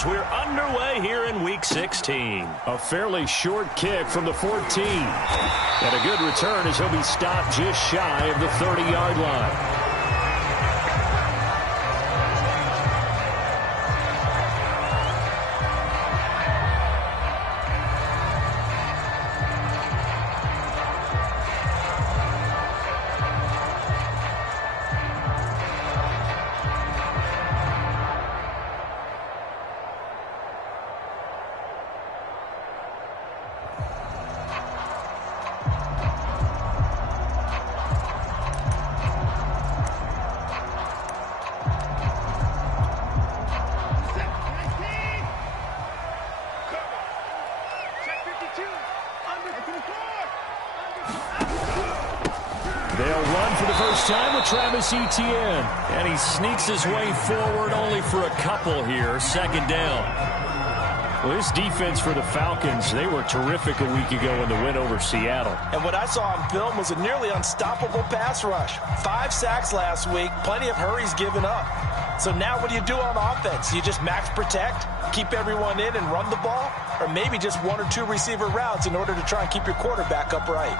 as we're underway here in Week 16. A fairly short kick from the 14. And a good return as he'll be stopped just shy of the 30-yard line. Travis Etienne, and he sneaks his way forward only for a couple here. Second down. Well, this defense for the Falcons, they were terrific a week ago in the win over Seattle. And what I saw on film was a nearly unstoppable pass rush. 5 sacks last week, plenty of hurries given up. So now what do you do on offense? You just max protect, keep everyone in and run the ball, or maybe just 1 or 2 receiver routes in order to try and keep your quarterback upright.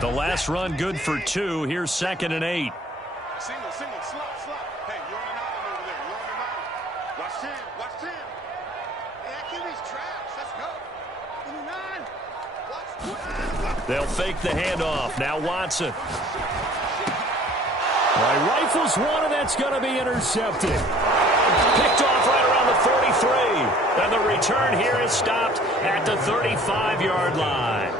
The last run good for 2. Here's 2nd and 8. Single, slot. Hey, you're on an island over there. You're on your mountain. Watch 10. Hey, I kill these traps. Let's go. 9. They'll fake the handoff. Now Watson. Well, rifles one, and that's going to be intercepted. Picked off right around the 43. And the return here is stopped at the 35-yard line.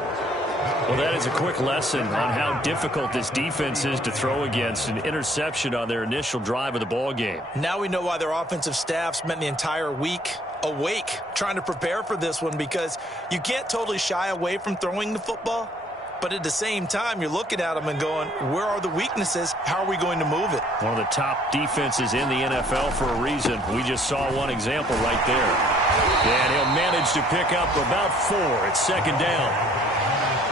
Well, that is a quick lesson on how difficult this defense is to throw against. An interception on their initial drive of the ball game. Now we know why their offensive staff spent the entire week awake trying to prepare for this one, because you can't totally shy away from throwing the football, but at the same time you're looking at them and going, where are the weaknesses? How are we going to move it? One of the top defenses in the NFL for a reason. We just saw one example right there. And he'll manage to pick up about 4. It's 2nd down.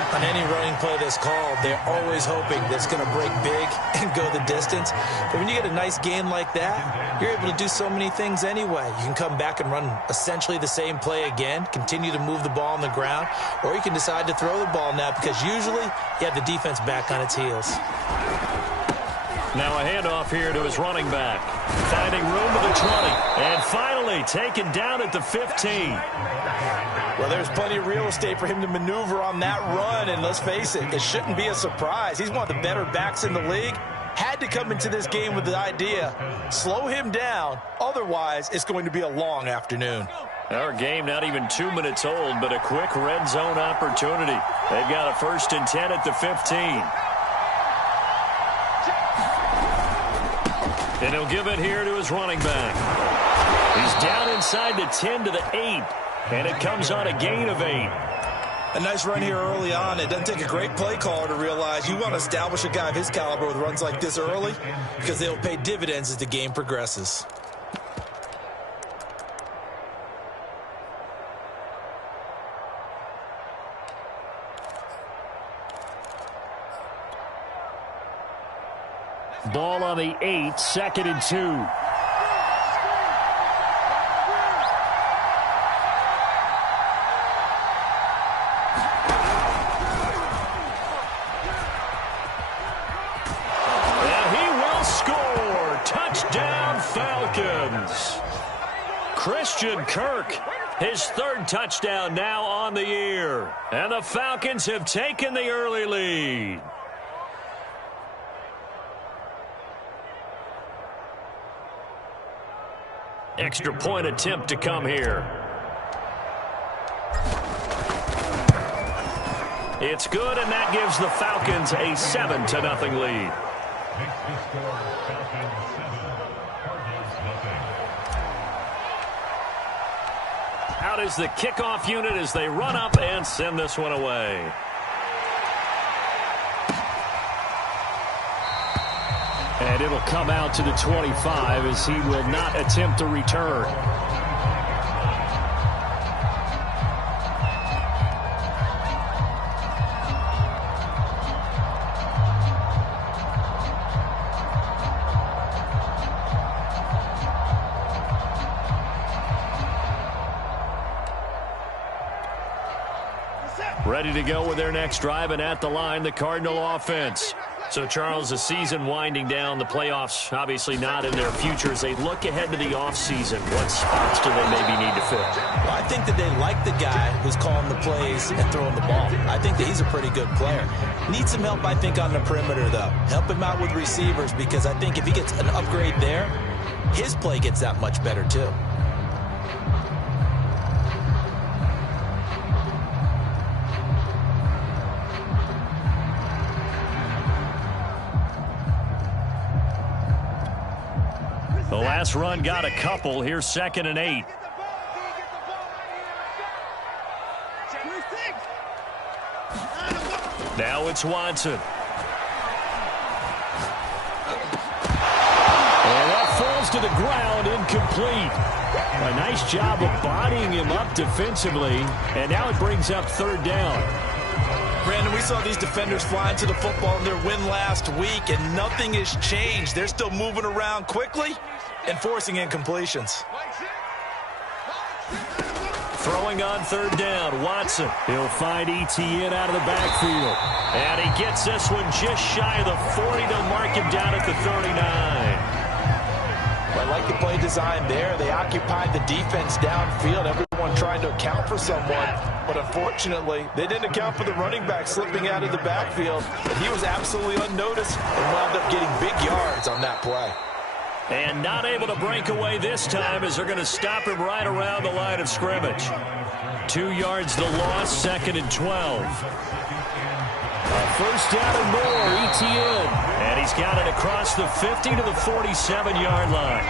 On any running play that's called, they're always hoping that it's going to break big and go the distance. But when you get a nice gain like that, you're able to do so many things anyway. You can come back and run essentially the same play again, continue to move the ball on the ground, or you can decide to throw the ball now, because usually you have the defense back on its heels. Now a handoff here to his running back. Finding room to the 20. And finally taken down at the 15. Well, there's plenty of real estate for him to maneuver on that run, and let's face it, it shouldn't be a surprise. He's one of the better backs in the league. Had to come into this game with the idea, slow him down, otherwise it's going to be a long afternoon. Our game not even 2 minutes old, but a quick red zone opportunity. They've got a 1st and 10 at the 15. And he'll give it here to his running back. He's down inside the 10 to the 8. And it comes on a gain of 8. A nice run here early on. It doesn't take a great play caller to realize you want to establish a guy of his caliber with runs like this early, because they'll pay dividends as the game progresses. Ball on the 8, 2nd and 2. Christian Kirk, his 3rd touchdown now on the year. And the Falcons have taken the early lead. Extra point attempt to come here. It's good, and that gives the Falcons a 7-0 lead. Out is the kickoff unit as they run up and send this one away. And it'll come out to the 25 as he will not attempt a return. Ready to go with their next drive, and at the line, the Cardinal offense. So, Charles, the season winding down, the playoffs obviously not in their future. As they look ahead to the offseason, what spots do they maybe need to fill? Well, I think that they like the guy who's calling the plays and throwing the ball. I think that he's a pretty good player. Needs some help, I think, on the perimeter, though. Help him out with receivers, because I think if he gets an upgrade there, his play gets that much better, too. The last run got a couple. Here's 2nd and 8. Now it's Watson. And that falls to the ground, incomplete. A nice job of bodying him up defensively, and now it brings up 3rd down. Brandon, we saw these defenders flying to the football in their win last week, and nothing has changed. They're still moving around quickly and forcing incompletions. Throwing on 3rd down, Watson. He'll find ETN out of the backfield. And he gets this one just shy of the 40 to mark him down at the 39. I like the play design there. They occupied the defense downfield. Everyone trying to account for someone. But unfortunately, they didn't account for the running back slipping out of the backfield. And he was absolutely unnoticed and wound up getting big yards on that play. And not able to break away this time, as they're going to stop him right around the line of scrimmage. 2 yards the loss, 2nd and 12. First down and more, ETN. And he's got it across the 50 to the 47-yard line.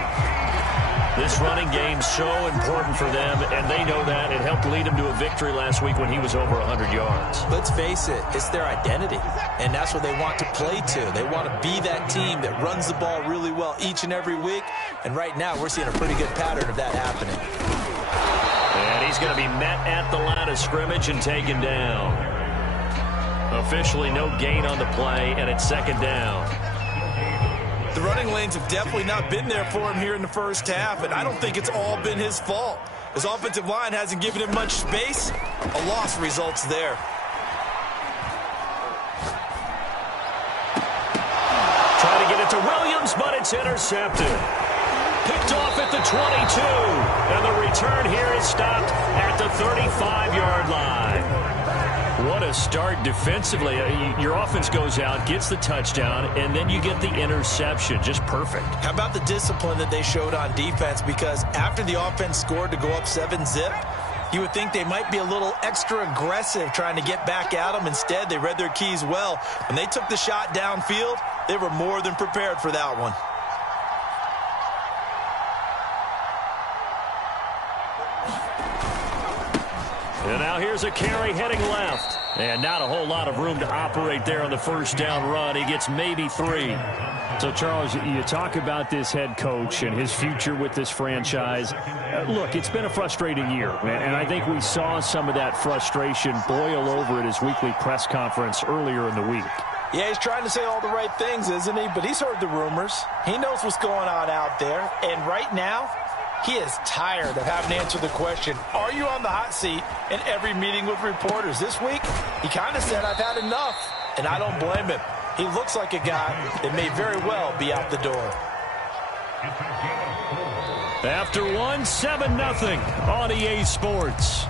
This running game's so important for them, and they know that. It helped lead him to a victory last week when he was over 100 yards. Let's face it, it's their identity, and that's what they want to play to. They want to be that team that runs the ball really well each and every week, and right now we're seeing a pretty good pattern of that happening. And he's going to be met at the line of scrimmage and taken down. Officially no gain on the play, and it's 2nd down. The running lanes have definitely not been there for him here in the first half, and I don't think it's all been his fault. His offensive line hasn't given him much space. A loss results there. Trying to get it to Williams, but it's intercepted. Picked off at the 22, and the return here is stopped at the 35-yard line. What a start defensively. Your offense goes out, gets the touchdown, and then you get the interception. Just perfect. How about the discipline that they showed on defense? Because after the offense scored to go up 7-zip, you would think they might be a little extra aggressive trying to get back at them. Instead, they read their keys well. When they took the shot downfield, they were more than prepared for that one. And now here's a carry heading left. And not a whole lot of room to operate there on the first down run. He gets maybe 3. So, Charles, you talk about this head coach and his future with this franchise. Look, it's been a frustrating year, and I think we saw some of that frustration boil over at his weekly press conference earlier in the week. Yeah, he's trying to say all the right things, isn't he? But he's heard the rumors. He knows what's going on out there. And right now, he is tired of having to answer the question, are you on the hot seat, in every meeting with reporters. This week, he kind of said, I've had enough, and I don't blame him. He looks like a guy that may very well be out the door. After 7-0 on EA Sports.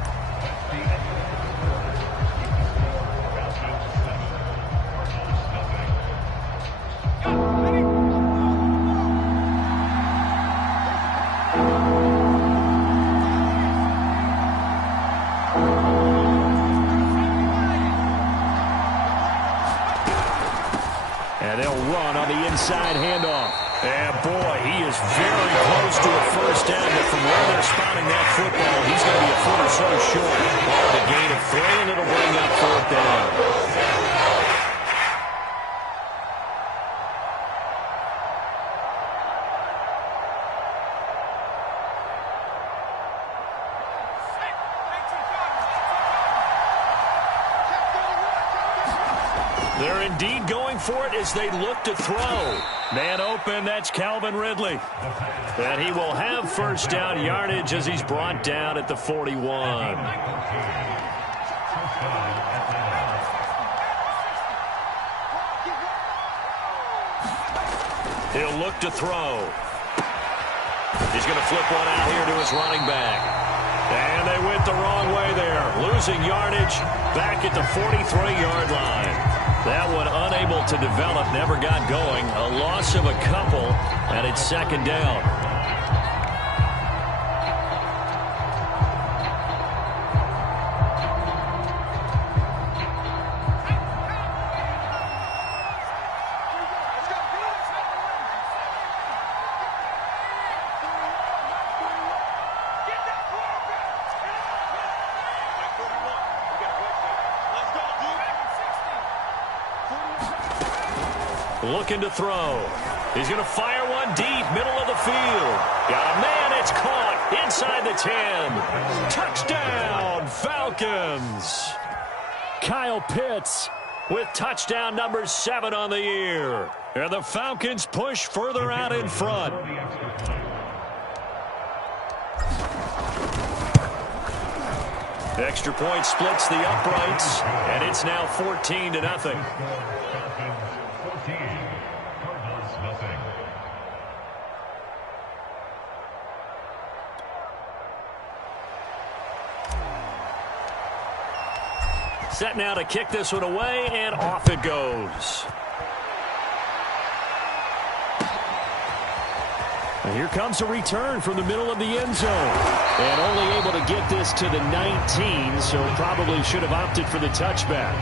Inside handoff. And boy, he is very close to a first down, but from where they're spotting that football, he's going to be a foot or so short. The gain of 3, and it'll bring up 4th down. They're indeed going for it as they look to throw. Man open, that's Calvin Ridley. And he will have first down yardage as he's brought down at the 41. He'll look to throw. He's going to flip one out here to his running back. And they went the wrong way there. Losing yardage back at the 43-yard line. That one unable to develop, never got going. A loss of a couple, and it's second down. Looking to throw. He's going to fire one deep, middle of the field. Got a man, it's caught inside the 10. Touchdown, Falcons. Kyle Pitts with touchdown number 7 on the year. And the Falcons push further out in front. Extra point splits the uprights, and it's now 14-0. Set now to kick this one away, and off it goes. And here comes a return from the middle of the end zone. And only able to get this to the 19, so probably should have opted for the touchback.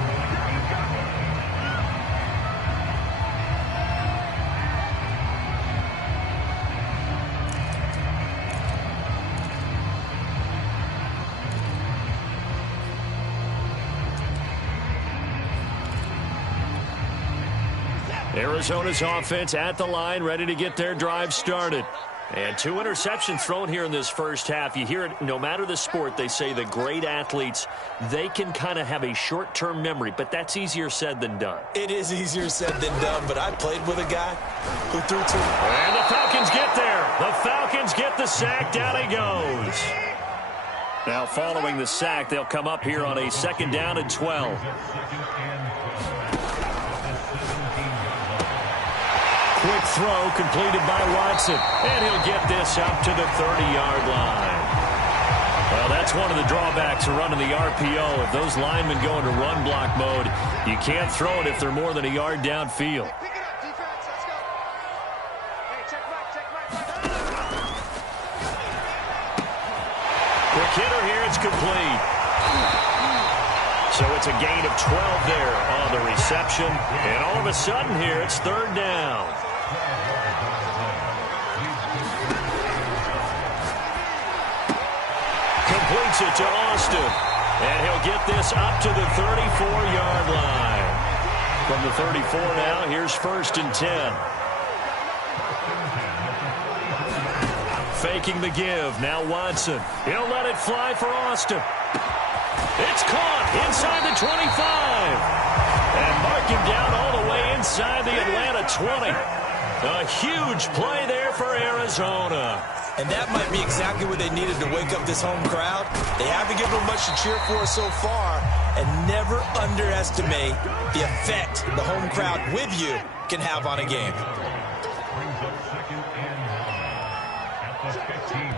Arizona's offense at the line, ready to get their drive started. And 2 interceptions thrown here in this first half. You hear it, no matter the sport, they say the great athletes, they can kind of have a short-term memory, but that's easier said than done. It is easier said than done, but I played with a guy who threw 2. And the Falcons get there. The Falcons get the sack. Down he goes. Now following the sack, they'll come up here on a 2nd down and 12. Quick throw completed by Watson. And he'll get this up to the 30-yard line. Well, that's one of the drawbacks of running the RPO. If those linemen go into run block mode, you can't throw it if they're more than a yard downfield. Pick it up, defense. Let's go. Hey, check right. Quick hitter here. It's complete. So it's a gain of 12 there on the reception. And all of a sudden here, it's 3rd down. Completes it to Austin. And he'll get this up to the 34-yard line. From the 34 now, here's 1st and 10. Faking the give. Now Watson. He'll let it fly for Austin. It's caught inside the 25. And mark him down all the way inside the Atlanta 20. A huge play there for Arizona. And that might be exactly what they needed to wake up this home crowd. They haven't given them much to cheer for so far. And never underestimate the effect the home crowd with you can have on a game. Brings up 2nd and 9 at the 15.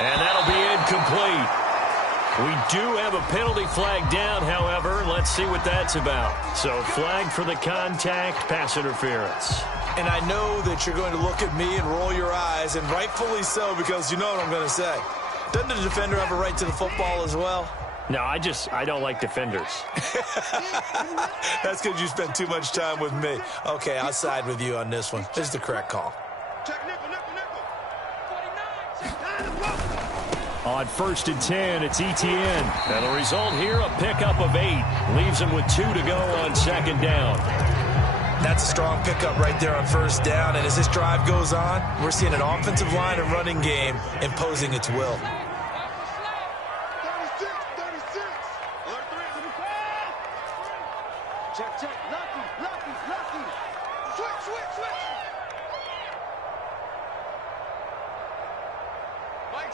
And that'll be incomplete. We do have a penalty flag down, however. Let's see what that's about. So flag for the contact, pass interference. And I know that you're going to look at me and roll your eyes, and rightfully so, because you know what I'm going to say. Doesn't the defender have a right to the football as well? No, I don't like defenders. That's because you spend too much time with me. Okay, I'll side with you on this one. This is the correct call. Check nickel. On 1st and 10, it's Etienne. And the result here, a pickup of 8. Leaves him with 2 to go on 2nd down. That's a strong pickup right there on first down. And as this drive goes on, we're seeing an offensive line and running game imposing its will. 36, 36. Check, check. Lucky. Switch. Mike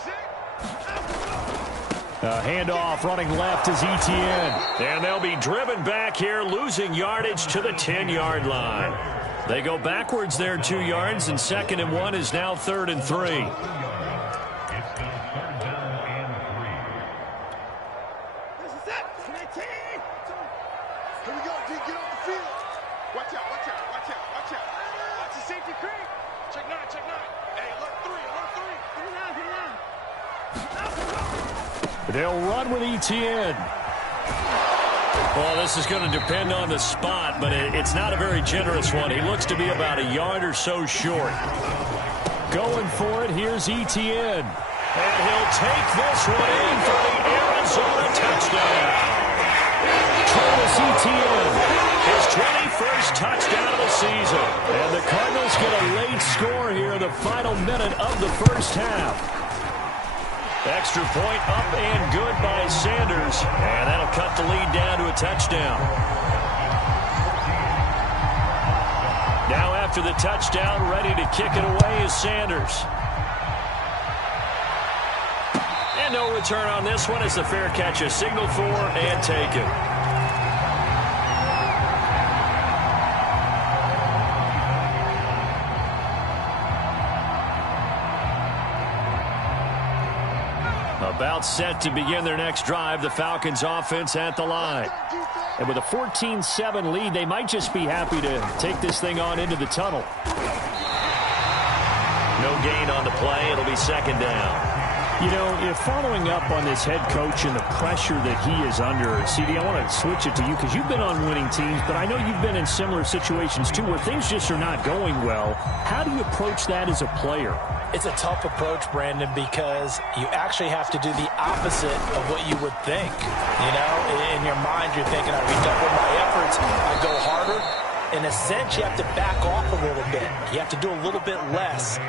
Handoff running left is Etienne. And they'll be driven back here, losing yardage to the 10-yard line. They go backwards there 2 yards, and 2nd and 1 is now 3rd and 3. This is it. 19. Here we go, D. Get off the field. Watch out. Watch the safety creep. Check 9. Hey, alert 3. Get it out. They'll run with Etienne. Well, this is going to depend on the spot, but it's not a very generous one. He looks to be about a yard or so short. Going for it, here's Etienne. And he'll take this one in for the Arizona touchdown. Travis Etienne. His 21st touchdown of the season. And the Cardinals get a late score here in the final minute of the first half. Extra point up and good by Sanders. And that'll cut the lead down to a touchdown. Now after the touchdown, ready to kick it away is Sanders. And no return on this one as the fair catch is signaled for and taken. About set to begin their next drive, the Falcons offense at the line. And with a 14-7 lead, they might just be happy to take this thing on into the tunnel. No gain on the play. It'll be 2nd down. You know, if following up on this head coach and the pressure that he is under, CD, I want to switch it to you because you've been on winning teams, but I know you've been in similar situations too where things just are not going well. How do you approach that as a player? It's a tough approach, Brandon, because you actually have to do the opposite of what you would think. You know, in your mind, you're thinking, I redouble my efforts, I go harder. In a sense, you have to back off a little bit. You have to do a little bit less.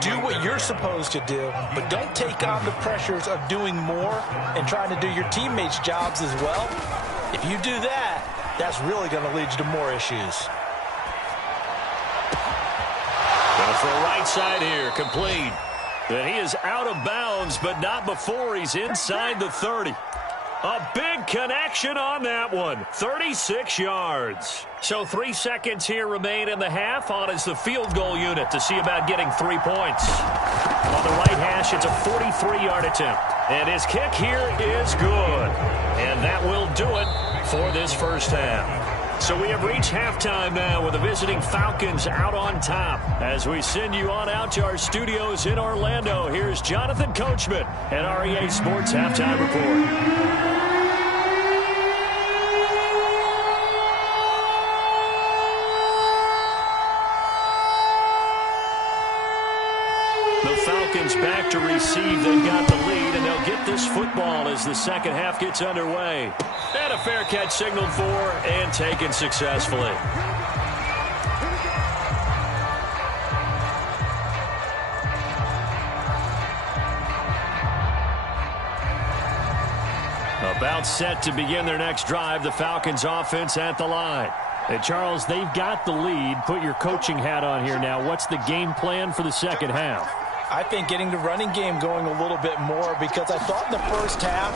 Do what you're supposed to do, but don't take on the pressures of doing more and trying to do your teammates' jobs as well. If you do that, that's really going to lead you to more issues. Going for a right side here, complete. And he is out of bounds, but not before he's inside the 30. A big connection on that one. 36 yards. So 3 seconds here remain in the half. On is the field goal unit to see about getting 3 points. On the right hash, it's a 43-yard attempt. And his kick here is good. And that will do it for this first half. So we have reached halftime now with the visiting Falcons out on top. As we send you on out to our studios in Orlando, here's Jonathan Coachman at REA Sports Halftime Report. The Falcons back to receive. They've got the lead, and they'll get this football as the second half gets underway. And a fair catch signaled for and taken successfully. About set to begin their next drive, the Falcons offense at the line. And Charles, they've got the lead. Put your coaching hat on here now. What's the game plan for the second half? I think getting the running game going a little bit more, because I thought in the first half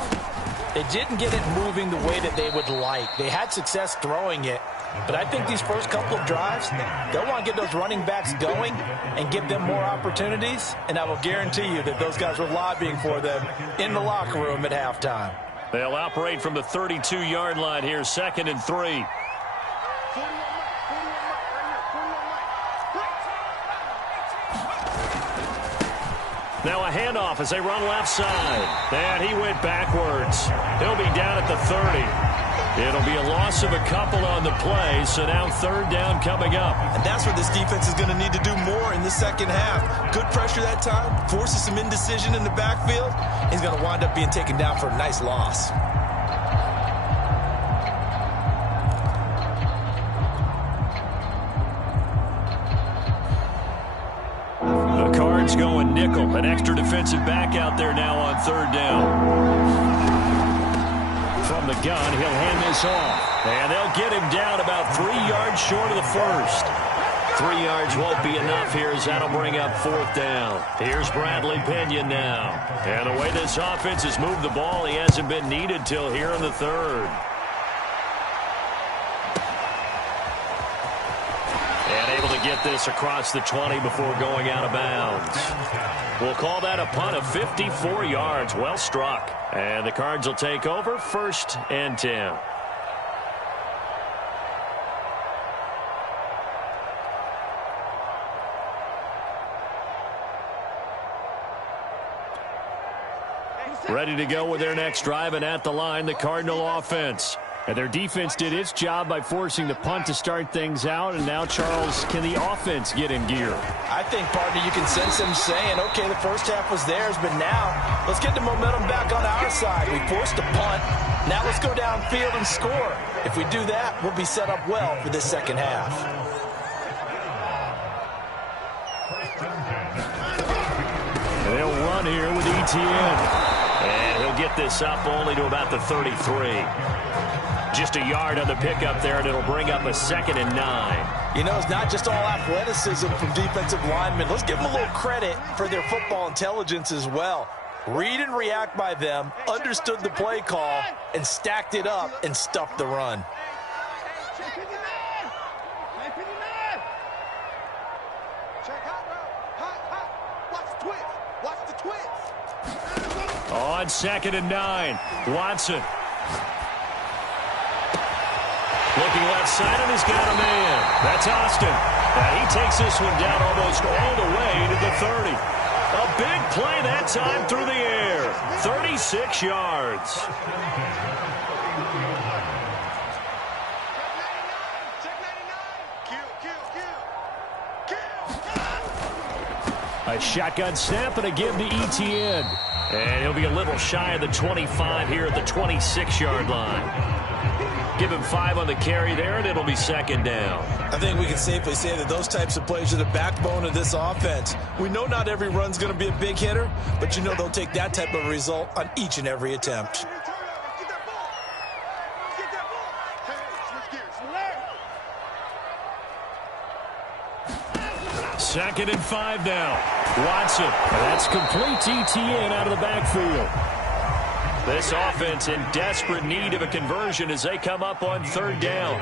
they didn't get it moving the way that they would like. They had success throwing it, but I think these first couple of drives, they'll want to get those running backs going and give them more opportunities, and I will guarantee you that those guys were lobbying for them in the locker room at halftime. They'll operate from the 32-yard line here, 2nd and 3. Now a handoff as they run left side. And he went backwards. He'll be down at the 30. It'll be a loss of a couple on the play, so now 3rd down coming up. And that's where this defense is going to need to do more in the second half. Good pressure that time, forces some indecision in the backfield. He's going to wind up being taken down for a nice loss. defense going nickel. An extra defensive back out there now on 3rd down. From the gun, he'll hand this off. And they'll get him down about 3 yards short of the first. 3 yards won't be enough here as that'll bring up 4th down. Here's Bradley Pinion now. And the way this offense has moved the ball, he hasn't been needed till here in the 3rd. And able to get this across the 20 before going out of bounds. We'll call that a punt of 54 yards. Well struck. And the Cards will take over 1st and 10. Ready to go with their next drive, and at the line, the Cardinal offense. And their defense did its job by forcing the punt to start things out. And now, Charles, can the offense get in gear? I think, partner, you can sense them saying, okay, the first half was theirs, but now let's get the momentum back on our side. We forced a punt. Now let's go downfield and score. If we do that, we'll be set up well for this second half. And they'll run here with ETN. And he'll get this up only to about the 33. Just a yard on the pickup there, and it'll bring up a 2nd and 9. You know, it's not just all athleticism from defensive linemen. Let's give them a little credit for their football intelligence as well. Read and react by them, understood the play call, and stacked it up and stuffed the run. On 2nd and 9, Watson. Looking left side, and he's got a man. That's Austin. He takes this one down almost all the way to the 30. A big play that time through the air. 36 yards. A shotgun snap and a give to ETN. And he'll be a little shy of the 25 here at the 26-yard line. Give him 5 on the carry there, and it'll be 2nd down. I think we can safely say that those types of plays are the backbone of this offense. We know not every run's going to be a big hitter, but you know they'll take that type of result on each and every attempt. Second and 5 now. Watson. That's complete ETN out of the backfield. This offense in desperate need of a conversion as they come up on 3rd down.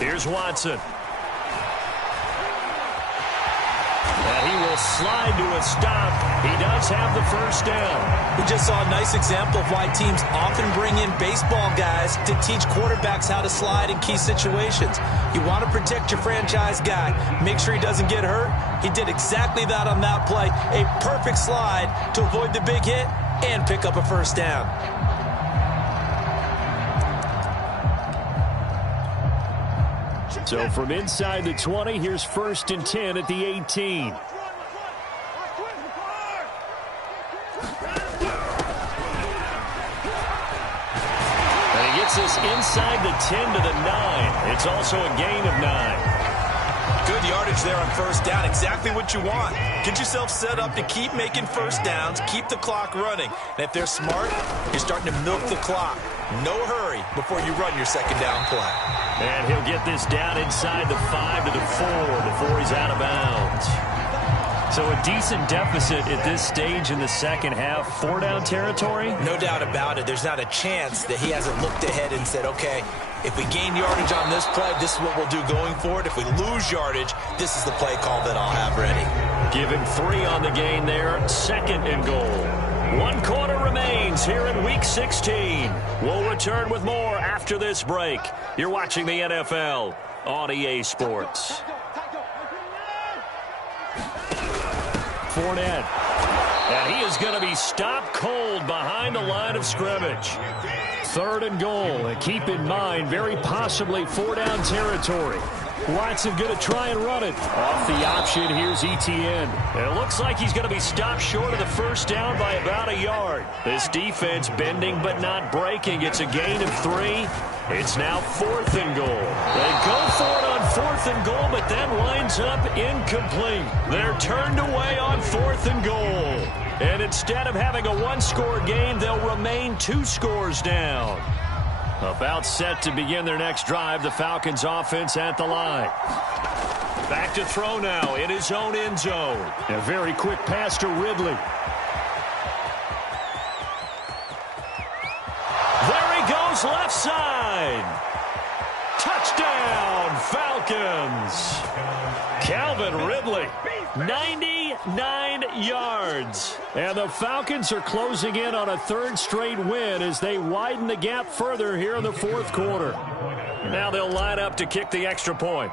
Here's Watson. And he will slide to a stop. He does have the 1st down. We just saw a nice example of why teams often bring in baseball guys to teach quarterbacks how to slide in key situations. You want to protect your franchise guy. Make sure he doesn't get hurt. He did exactly that on that play. A perfect slide to avoid the big hit and pick up a 1st down. So from inside the 20, here's 1st and 10 at the 18. And he gets this inside the 10 to the 9. It's also a gain of 9. Good yardage there on 1st down. Exactly what you want. Get yourself set up to keep making 1st downs, keep the clock running. And if they're smart, you're starting to milk the clock. No hurry before you run your 2nd down play. And he'll get this down inside the 5 to the 4 before he's out of bounds. So a decent deficit at this stage in the second half. 4-down territory? No doubt about it. There's not a chance that he hasn't looked ahead and said, okay, if we gain yardage on this play, this is what we'll do going forward. If we lose yardage, this is the play call that I'll have ready. Give him 3 on the gain there. 2nd and goal. 1 quarter remains here in Week 16. We'll return with more after this break. You're watching the NFL on EA Sports. Fournette. And he is going to be stopped cold behind the line of scrimmage. 3rd and goal. And keep in mind, very possibly 4-down territory. Watson going to try and run it. Off the option, here's ETN. And it looks like he's going to be stopped short of the 1st down by about a yard. This defense bending but not breaking. It's a gain of 3. It's now 4th and goal. They go for 4th and goal, but that winds up incomplete. They're turned away on 4th and goal. And instead of having a one-score game, they'll remain 2 scores down. About set to begin their next drive, the Falcons offense at the line. Back to throw now in his own end zone. A very quick pass to Ridley. There he goes, left side. Touchdown, Falcons. Calvin Ridley, 99 yards. And the Falcons are closing in on a 3rd straight win as they widen the gap further here in the 4th quarter. Now they'll line up to kick the extra point.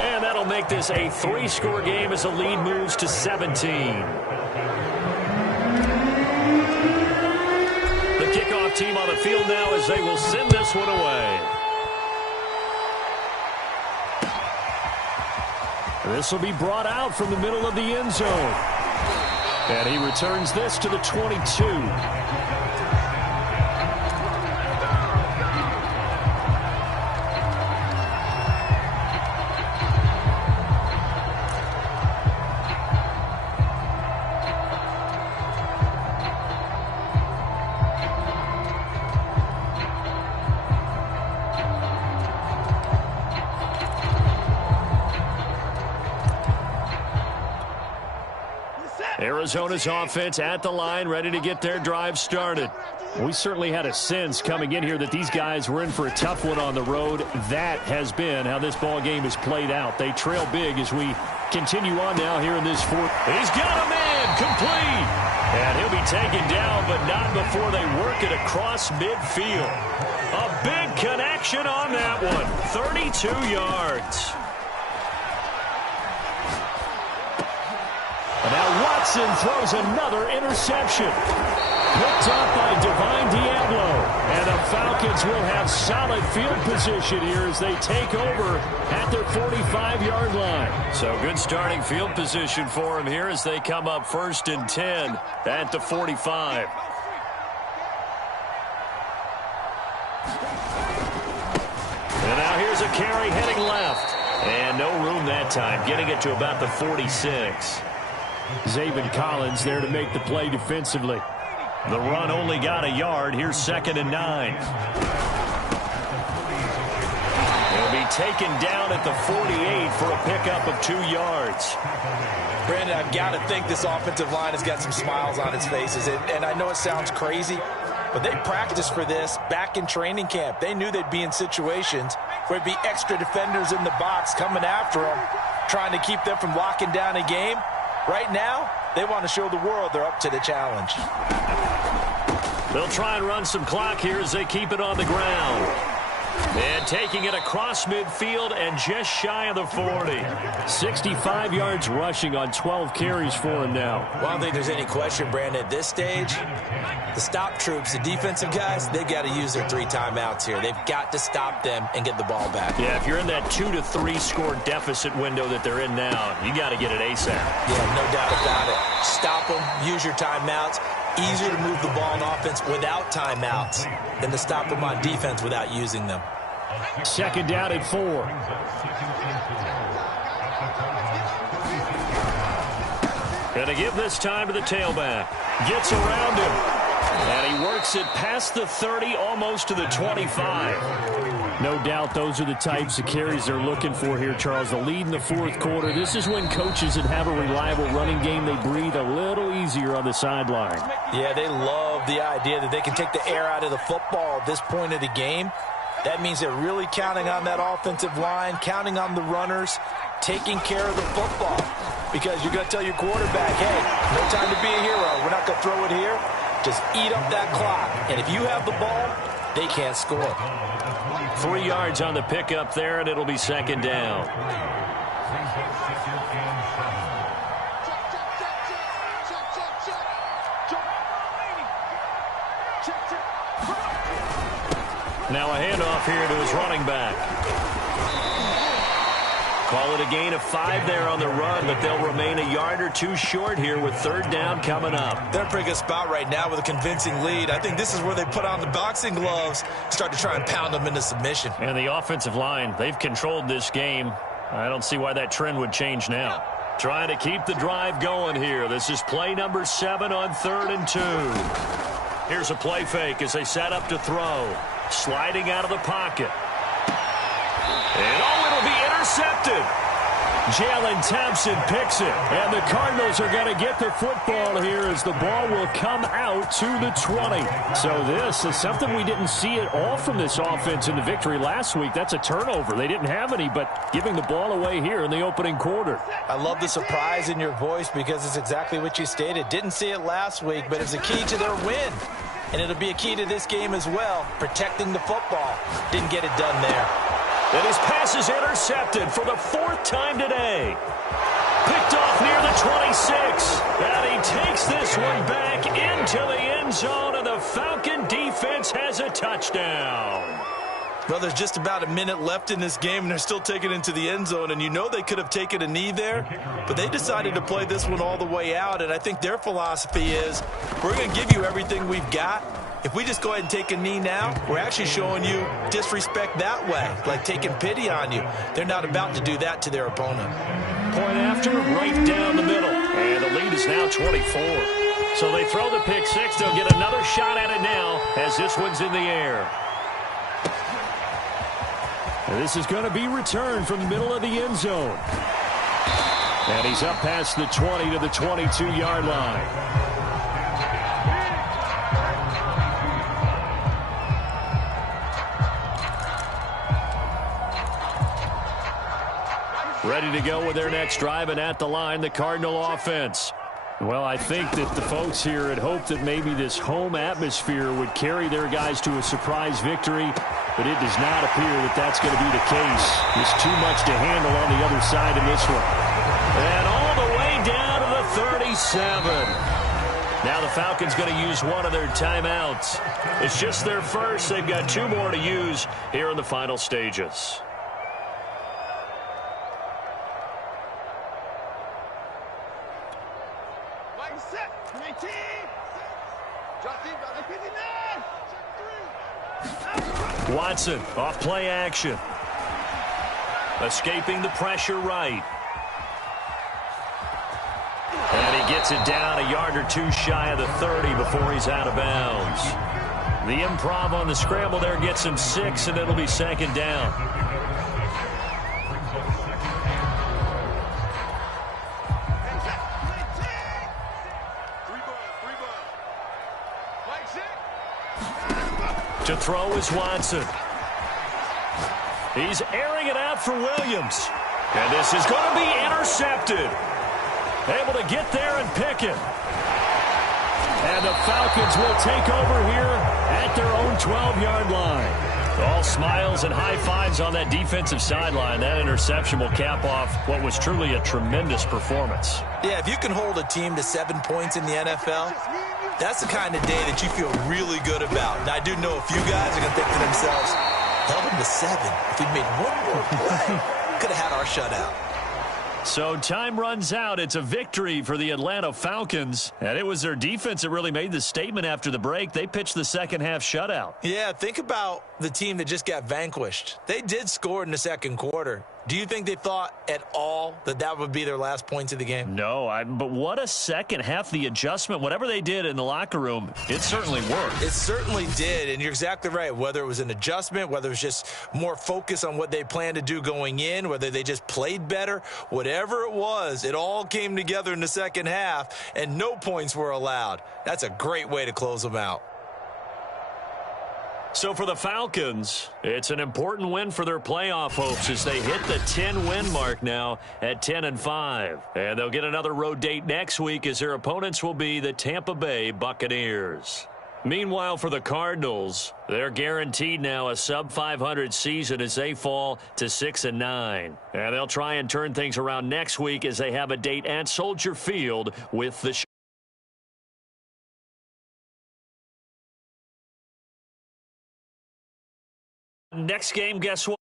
And that'll make this a 3-score game as the lead moves to 17. The kickoff team on the field now as they will send this one away. This will be brought out from the middle of the end zone. And he returns this to the 22. Arizona's offense at the line, ready to get their drive started. We certainly had a sense coming in here that these guys were in for a tough one on the road. That has been how this ball game is played out. They trail big as we continue on now here in this 4th. He's got a man, complete. And he'll be taken down, but not before they work it across midfield. A big connection on that one, 32 yards. And now Watson throws another interception. Picked off by Divine Diablo. And the Falcons will have solid field position here as they take over at their 45-yard line. So good starting field position for them here as they come up 1st and 10 at the 45. And now here's a carry heading left. And no room that time, getting it to about the 46. Zaven Collins there to make the play defensively. The run only got a yard. Here's 2nd and 9. He'll be taken down at the 48 for a pickup of 2 yards. Brandon, I've got to think this offensive line has got some smiles on its faces. And I know it sounds crazy, but they practiced for this back in training camp. They knew they'd be in situations where there'd be extra defenders in the box coming after them, trying to keep them from locking down a game. Right now, they want to show the world they're up to the challenge. They'll try and run some clock here as they keep it on the ground. And taking it across midfield and just shy of the 40. 65 yards rushing on 12 carries for him now. Well, I don't think there's any question, Brandon, at this stage, the stop troops, the defensive guys, they've got to use their 3 timeouts here. They've got to stop them and get the ball back. Yeah, if you're in that 2 to 3 score deficit window that they're in now, you got to get it ASAP. Yeah, no doubt about it. Stop them, use your timeouts. Easier to move the ball on offense without timeouts than to stop them on defense without using them. 2nd down and 4. Gonna give this time to the tailback. Gets around him. And he works it past the 30, almost to the 25. No doubt those are the types of carries they're looking for here, Charles. The lead in the 4th quarter. This is when coaches that have a reliable running game, they breathe a little easier on the sideline. Yeah, they love the idea that they can take the air out of the football at this point of the game. That means they're really counting on that offensive line, counting on the runners, taking care of the football. Because you're going to tell your quarterback, hey, no time to be a hero. We're not going to throw it here. Just eat up that clock. And if you have the ball, they can't score. 3 yards on the pickup there, and it'll be 2nd down. Now a handoff here to his running back. Call it a gain of 5 there on the run, but they'll remain a yard or two short here with third down coming up. They're in a pretty good spot right now with a convincing lead. I think this is where they put on the boxing gloves, start to try and pound them into submission. And the offensive line, they've controlled this game. I don't see why that trend would change now. Trying to keep the drive going here. This is play number 7 on 3rd and 2. Here's a play fake as they set up to throw. Sliding out of the pocket. And it'll be intercepted. Jalen Thompson picks it. And the Cardinals are going to get the football here as the ball will come out to the 20. So this is something we didn't see at all from this offense in the victory last week. That's a turnover. They didn't have any, but giving the ball away here in the opening quarter. I love the surprise in your voice because it's exactly what you stated. Didn't see it last week, but it's a key to their win. And it'll be a key to this game as well, protecting the football. Didn't get it done there. And his pass is intercepted for the 4th time today. Picked off near the 26. And he takes this one back into the end zone, and the Falcon defense has a touchdown. Well, there's just about a minute left in this game, and they're still taking it into the end zone. And you know they could have taken a knee there, but they decided to play this one all the way out. And I think their philosophy is, we're going to give you everything we've got. If we just go ahead and take a knee now, we're actually showing you disrespect that way, like taking pity on you. They're not about to do that to their opponent. Point after, right down the middle. And the lead is now 24. So they throw the pick six. They'll get another shot at it now as this one's in the air. And this is going to be returned from the middle of the end zone. And he's up past the 20 to the 22-yard line. Ready to go with their next drive, and at the line, the Cardinal offense. Well, I think that the folks here had hoped that maybe this home atmosphere would carry their guys to a surprise victory, but it does not appear that that's going to be the case. There's too much to handle on the other side in this one. And all the way down to the 37. Now the Falcons going to use one of their timeouts. It's just their first. They've got 2 more to use here in the final stages. Watson off play action. Escaping the pressure right. And he gets it down a yard or 2 shy of the 30 before he's out of bounds. The improv on the scramble there gets him 6, and it'll be 2nd down. To throw is Watson. He's airing it out for Williams. And this is going to be intercepted. Able to get there and pick it. And the Falcons will take over here at their own 12-yard line. All smiles and high fives on that defensive sideline. That interception will cap off what was truly a tremendous performance. Yeah, if you can hold a team to 7 points in the NFL, that's the kind of day that you feel really good about. Now, I do know a few guys are going to think to themselves, held them to 7. If we'd made one more play, could have had our shutout. So time runs out. It's a victory for the Atlanta Falcons. And it was their defense that really made the statement after the break. They pitched the second half shutout. Yeah, think about the team that just got vanquished. They did score in the second quarter. Do you think they thought at all that that would be their last points of the game? No, but what a second half. The adjustment, whatever they did in the locker room, it certainly worked. It certainly did, and you're exactly right. Whether it was an adjustment, whether it was just more focus on what they planned to do going in, whether they just played better, whatever it was, it all came together in the second half, and no points were allowed. That's a great way to close them out. So for the Falcons, it's an important win for their playoff hopes as they hit the 10-win mark now at 10-5. And they'll get another road date next week as their opponents will be the Tampa Bay Buccaneers. Meanwhile, for the Cardinals, they're guaranteed now a sub-500 season as they fall to 6-9. And they'll try and turn things around next week as they have a date at Soldier Field with the next game, guess what?